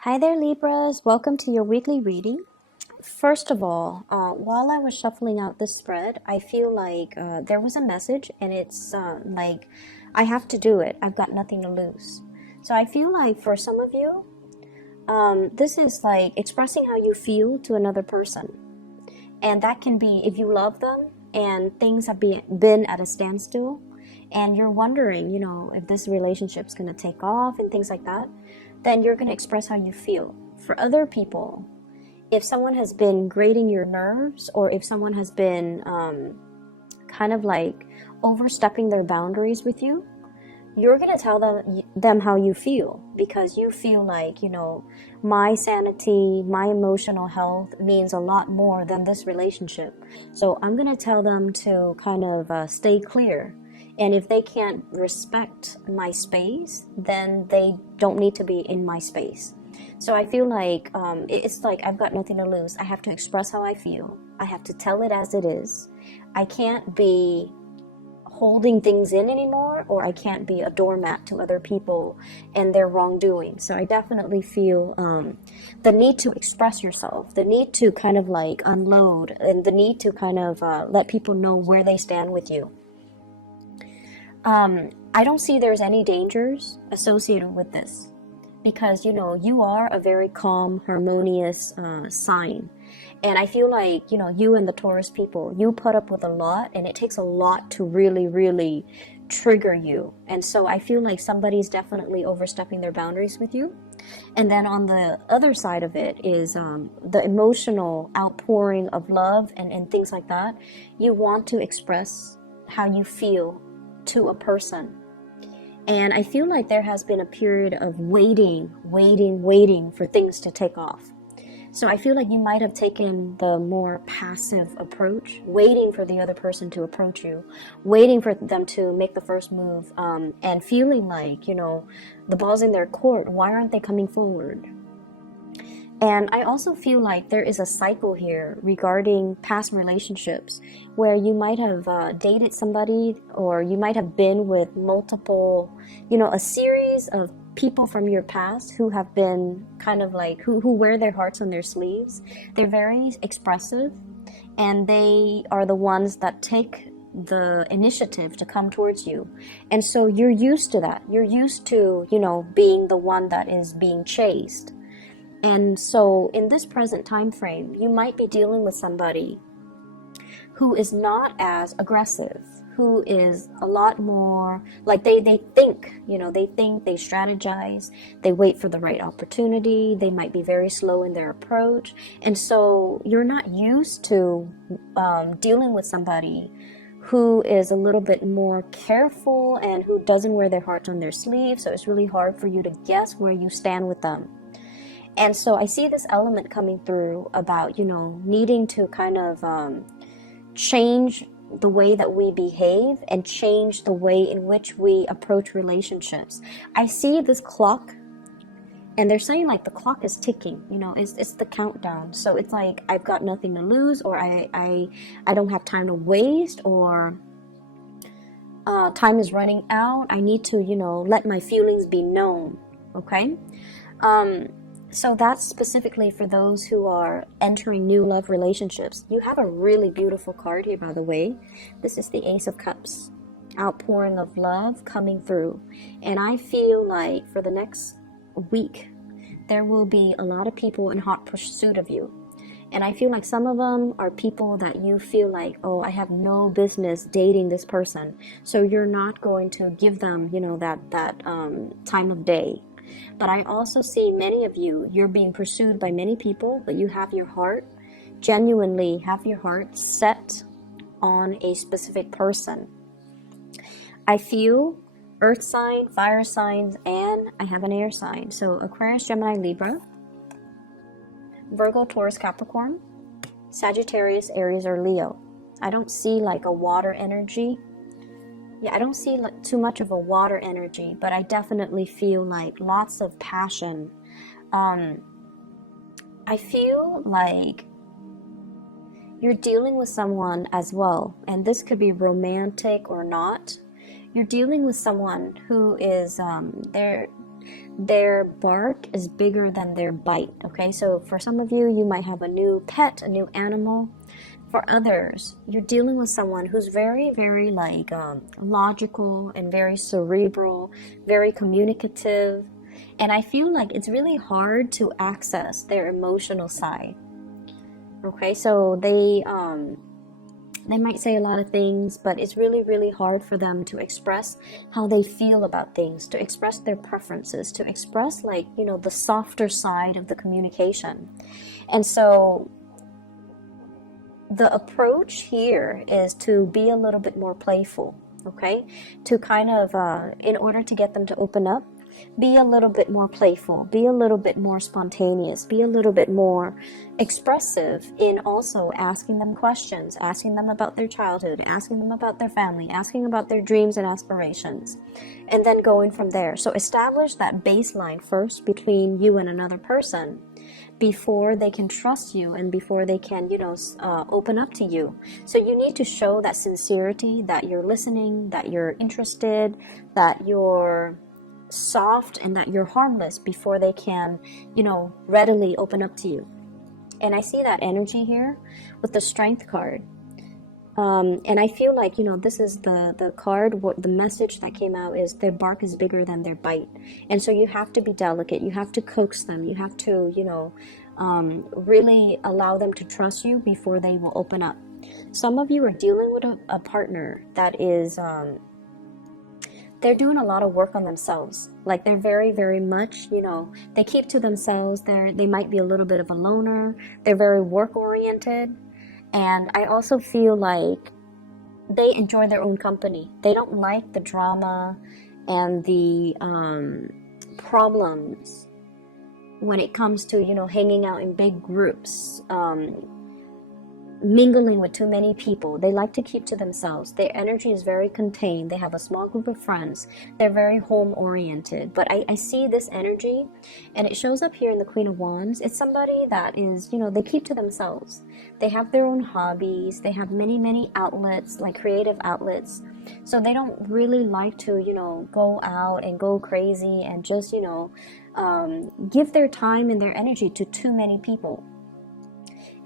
Hi there, Libras. Welcome to your weekly reading. First of all, while I was shuffling out this spread, I feel like there was a message, and it's like I have to do it. I've got nothing to lose. So I feel like for some of you, this is like expressing how you feel to another person. And that can be if you love them and things have been at a standstill and you're wondering, if this relationship's going to take off and things like that, then you're going to express how you feel. For other people, if someone has been grating your nerves or if someone has been kind of like overstepping their boundaries with you, you're going to tell them how you feel, because you feel like, my sanity, my emotional health means a lot more than this relationship. So I'm going to tell them to kind of stay clear. And if they can't respect my space, then they don't need to be in my space. So I feel like it's like I've got nothing to lose. I have to express how I feel. I have to tell it as it is. I can't be holding things in anymore, or I can't be a doormat to other people and their wrongdoing. So I definitely feel the need to express yourself, the need to kind of like unload, and the need to kind of let people know where they stand with you. I don't see there's any dangers associated with this, because you are a very calm, harmonious sign. And I feel like, you and the Taurus people, you put up with a lot, and it takes a lot to really, really trigger you. And so I feel like somebody's definitely overstepping their boundaries with you. And then on the other side of it is the emotional outpouring of love and things like that. You want to express how you feel to a person. And I feel like there has been a period of waiting for things to take off. So I feel like you might have taken the more passive approach, waiting for the other person to approach you, waiting for them to make the first move, and feeling like, the ball's in their court. Why aren't they coming forward? And I also feel like there is a cycle here regarding past relationships where you might have dated somebody, or you might have been with multiple, a series of people from your past who have been kind of like, who wear their hearts on their sleeves. They're very expressive, and they are the ones that take the initiative to come towards you. And so you're used to that. You're used to, being the one that is being chased. And so in this present time frame, you might be dealing with somebody who is not as aggressive, who is a lot more like they think, they strategize, they wait for the right opportunity, they might be very slow in their approach. And so you're not used to dealing with somebody who is a little bit more careful and who doesn't wear their heart on their sleeve. So it's really hard for you to guess where you stand with them. And so I see this element coming through about, needing to kind of change the way that we behave and change the way in which we approach relationships. I see this clock, and they're saying like the clock is ticking, it's the countdown. So it's like I've got nothing to lose, or I don't have time to waste, or time is running out. I need to, let my feelings be known. Okay. So that's specifically for those who are entering new love relationships. You have a really beautiful card here, by the way. This is the Ace of Cups, outpouring of love coming through. And I feel like for the next week, there will be a lot of people in hot pursuit of you. And I feel like some of them are people that you feel like, oh, I have no business dating this person. So you're not going to give them, that time of day. But I also see many of you, you're being pursued by many people, but you have your heart, genuinely have your heart set on a specific person. I feel earth sign, fire signs, and I have an air sign. So Aquarius, Gemini, Libra, Virgo, Taurus, Capricorn, Sagittarius, Aries, or Leo. I don't see like a water energy. Yeah, I don't see too much of a water energy, but I definitely feel like lots of passion. I feel like you're dealing with someone as well, and this could be romantic or not. You're dealing with someone who is, Their bark is bigger than their bite, okay? So for some of you, you might have a new pet, a new animal. For others, you're dealing with someone who's very, very like logical and very cerebral, very communicative. And I feel like it's really hard to access their emotional side. Okay, so they might say a lot of things, but it's really, really hard for them to express how they feel about things, to express their preferences, to express like, you know, the softer side of the communication. And so the approach here is to be a little bit more playful, okay? To kind of, in order to get them to open up, be a little bit more playful, be a little bit more spontaneous, be a little bit more expressive in also asking them questions, asking them about their childhood, asking them about their family, asking about their dreams and aspirations, and then going from there. So establish that baseline first between you and another person before they can trust you and before they can, you know, open up to you. So you need to show that sincerity, that you're listening, that you're interested, that you're soft, and that you're harmless before they can, you know, readily open up to you. And I see that energy here with the Strength card. And I feel like, you know, this is the card, what the message that came out is their bark is bigger than their bite. And so you have to be delicate, you have to coax them, you have to, you know, really allow them to trust you before they will open up. Some of you are dealing with a partner that is, they're doing a lot of work on themselves. Like they're very, very much, you know, they keep to themselves. They might be a little bit of a loner. They're very work oriented. And I also feel like they enjoy their own company. They don't like the drama and the problems when it comes to, you know, hanging out in big groups, mingling with too many people. They like to keep to themselves. Their energy is very contained. They have a small group of friends. They're very home oriented. But I see this energy, and it shows up here in the Queen of Wands. It's somebody that is, you know, they keep to themselves. They have their own hobbies. They have many, many outlets, like creative outlets. So they don't really like to, you know, go out and go crazy and just, you know, give their time and their energy to too many people.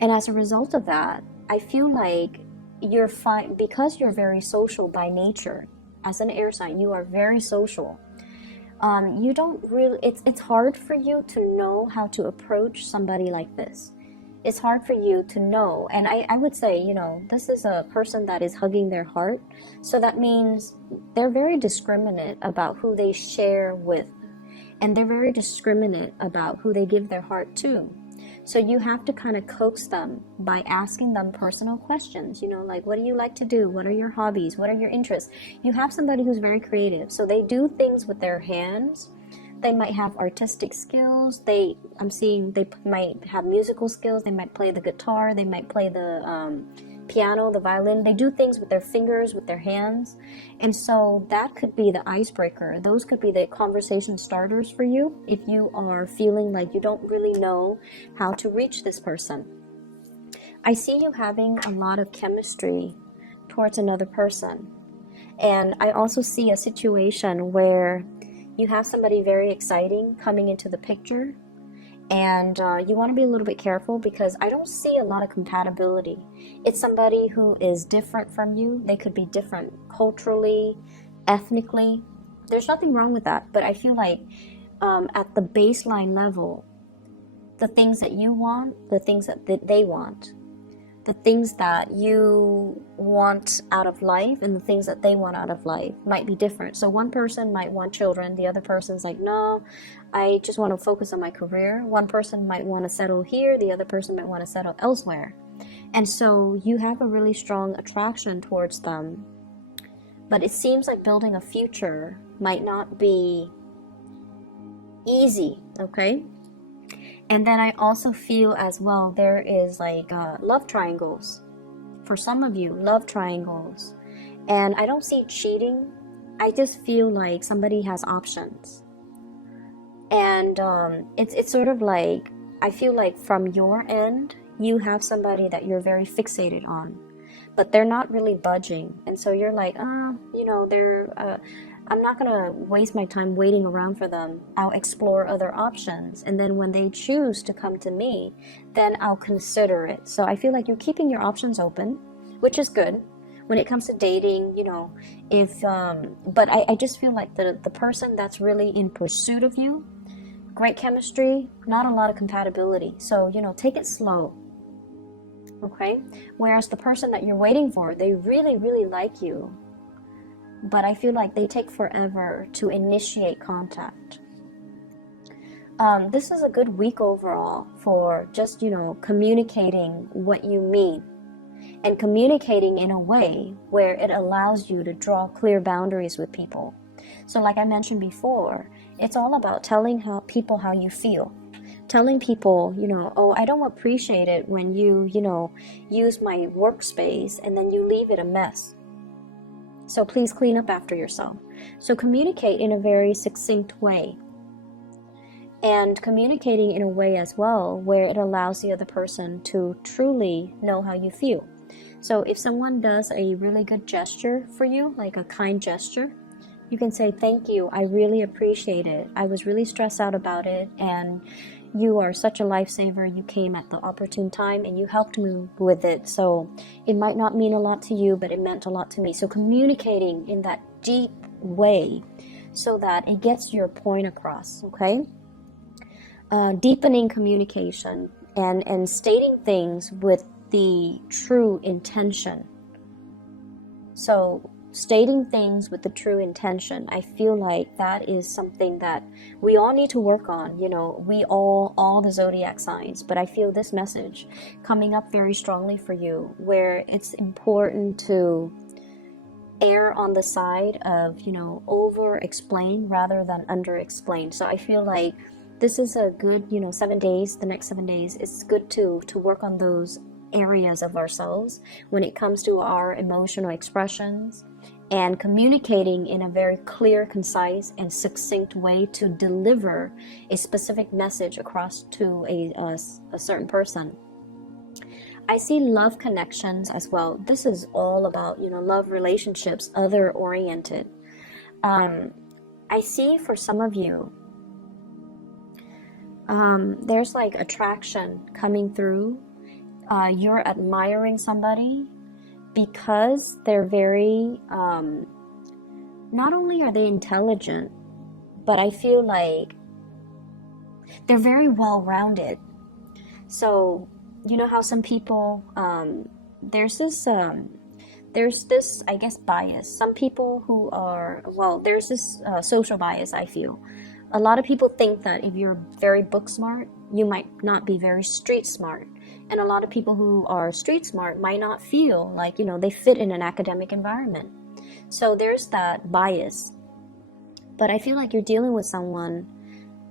And as a result of that, I feel like you're fine because you're very social by nature. As an air sign, you are very social. You don't really, it's hard for you to know how to approach somebody like this. It's hard for you to know. And I would say, you know, this is a person that is hugging their heart. So that means they're very discriminate about who they share with. And they're very discriminate about who they give their heart to. So you have to kind of coax them by asking them personal questions, you know, like, what do you like to do? What are your hobbies? What are your interests? You have somebody who's very creative. So they do things with their hands. They might have artistic skills. I'm seeing they might have musical skills. They might play the guitar. They might play the piano, the violin. They do things with their fingers, with their hands. And so that could be the icebreaker. Those could be the conversation starters for you if you are feeling like you don't really know how to reach this person. I see you having a lot of chemistry towards another person. And I also see a situation where you have somebody very exciting coming into the picture. And you want to be a little bit careful because I don't see a lot of compatibility. It's somebody who is different from you. They could be different culturally, ethnically. There's nothing wrong with that. But I feel like at the baseline level, the things that you want, the things that they want, the things that you want out of life and the things that they want out of life might be different. So one person might want children. The other person's like, no, I just want to focus on my career. One person might want to settle here. The other person might want to settle elsewhere. And so you have a really strong attraction towards them. But it seems like building a future might not be easy, okay? And then I also feel as well there is like love triangles. For some of you, love triangles. And I don't see cheating. I just feel like somebody has options. And it's sort of like, I feel like from your end, you have somebody that you're very fixated on. But they're not really budging. And so you're like, you know, they're I'm not going to waste my time waiting around for them. I'll explore other options. And then when they choose to come to me, then I'll consider it. So I feel like you're keeping your options open, which is good. When it comes to dating, you know, but I just feel like the person that's really in pursuit of you, great chemistry, not a lot of compatibility. So, you know, take it slow. Okay? Whereas the person that you're waiting for, they really, really like you. But I feel like they take forever to initiate contact. This is a good week overall for just, you know, communicating what you mean. And communicating in a way where it allows you to draw clear boundaries with people. So like I mentioned before, it's all about telling people how you feel. Telling people, you know, oh, I don't appreciate it when you know, use my workspace and then you leave it a mess. So please clean up after yourself. So communicate in a very succinct way. And communicating in a way as well where it allows the other person to truly know how you feel. So if someone does a really good gesture for you, like a kind gesture, you can say, thank you, I really appreciate it. I was really stressed out about it, and you are such a lifesaver. You came at the opportune time and you helped me with it. So it might not mean a lot to you, but it meant a lot to me. So communicating in that deep way so that it gets your point across, okay? Deepening communication and stating things with the true intention. So stating things with the true intention, I feel like that is something that we all need to work on. You know, we all the zodiac signs, but I feel this message coming up very strongly for you, where it's important to err on the side of, you know, over explain rather than under explain. So I feel like this is a good, you know, 7 days, the next 7 days, it's good to work on those areas of ourselves when it comes to our emotional expressions and communicating in a very clear, concise, and succinct way to deliver a specific message across to a certain person. I see love connections as well. This is all about, you know, love relationships, other oriented. I see for some of you, there's like attraction coming through. You're admiring somebody because they're very, not only are they intelligent, but I feel like they're very well-rounded. So, you know how some people, there's this, I guess, bias. Some people who are, well, there's this social bias, I feel. A lot of people think that if you're very book smart, you might not be very street smart. And a lot of people who are street smart might not feel like, you know, they fit in an academic environment. So there's that bias. But I feel like you're dealing with someone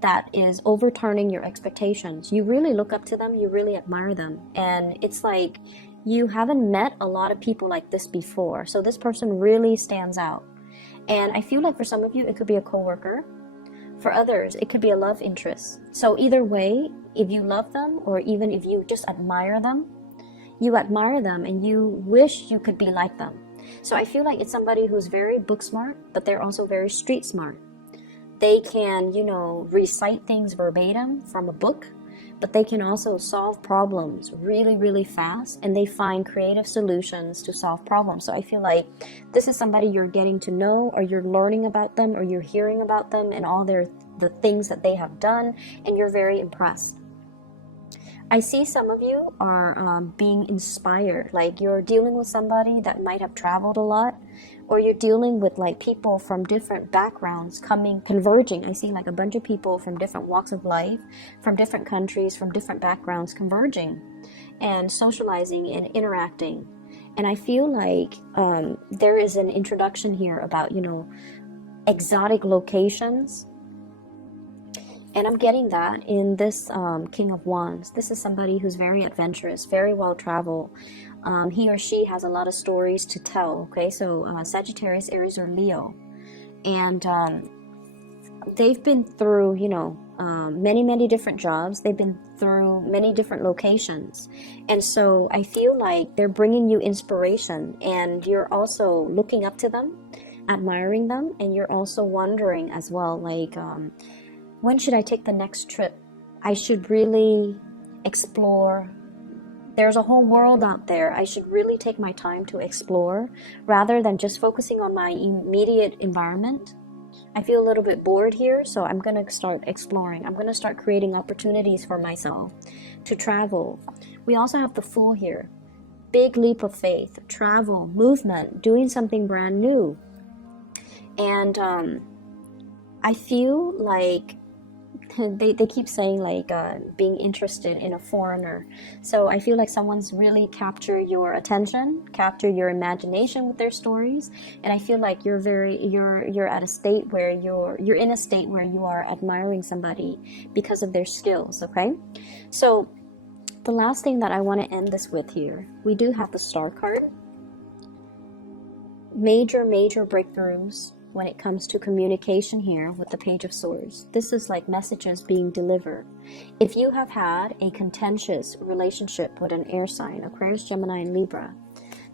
that is overturning your expectations. You really look up to them, you really admire them. And it's like you haven't met a lot of people like this before. So this person really stands out. And I feel like for some of you, it could be a coworker. For others, it could be a love interest. So either way, if you love them or even if you just admire them and you wish you could be like them. So I feel like it's somebody who's very book smart, but they're also very street smart. They can, you know, recite things verbatim from a book, but they can also solve problems really, really fast, and they find creative solutions to solve problems. So I feel like this is somebody you're getting to know, or you're learning about them, or you're hearing about them and all the things that they have done, and you're very impressed. I see some of you are being inspired, like you're dealing with somebody that might have traveled a lot, or you're dealing with like people from different backgrounds converging. I see like a bunch of people from different walks of life, from different countries, from different backgrounds converging and socializing and interacting. And I feel like there is an introduction here about, you know, exotic locations. And I'm getting that in this King of Wands. This is somebody who's very adventurous, very well-traveled. He or she has a lot of stories to tell, okay? So Sagittarius, Aries, or Leo. And they've been through, you know, many, many different jobs. They've been through many different locations. And so I feel like they're bringing you inspiration, and you're also looking up to them. admiring them, and you're also wondering as well, like, when should I take the next trip? I should really explore. There's a whole world out there. I should really take my time to explore rather than just focusing on my immediate environment. I feel a little bit bored here, so I'm going to start exploring. I'm going to start creating opportunities for myself to travel. We also have the Fool here. Big leap of faith, travel, movement, doing something brand new. And I feel like they keep saying like being interested in a foreigner. So I feel like someone's really captured your attention, captured your imagination with their stories, and I feel like you're at a state where you're in a state where you are admiring somebody because of their skills. Okay, so the last thing that I want to end this with here, we do have the Star card. Major breakthroughs when it comes to communication here with the Page of Swords. This is like messages being delivered. If you have had a contentious relationship with an air sign, Aquarius, Gemini, and Libra,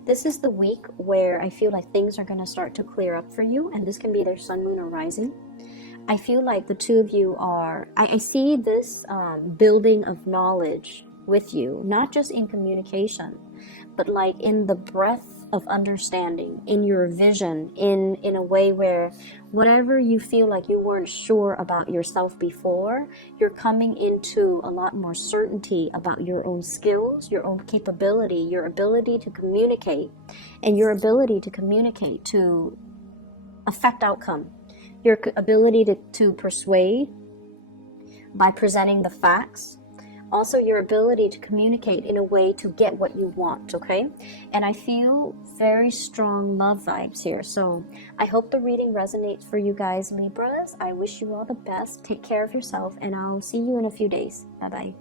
this is the week where I feel like things are going to start to clear up for you, and this can be their sun, moon, or rising. I feel like the two of you are, I see this building of knowledge with you, not just in communication, but like in the breadth of understanding, in your vision, in a way where whatever you feel like you weren't sure about yourself before, you're coming into a lot more certainty about your own skills, your own capability, your ability to communicate, and your ability to communicate to affect outcome, your ability to persuade by presenting the facts. Also, your ability to communicate in a way to get what you want, okay? And I feel very strong love vibes here. So I hope the reading resonates for you guys, Libras. I wish you all the best. Take care of yourself, and I'll see you in a few days. Bye-bye.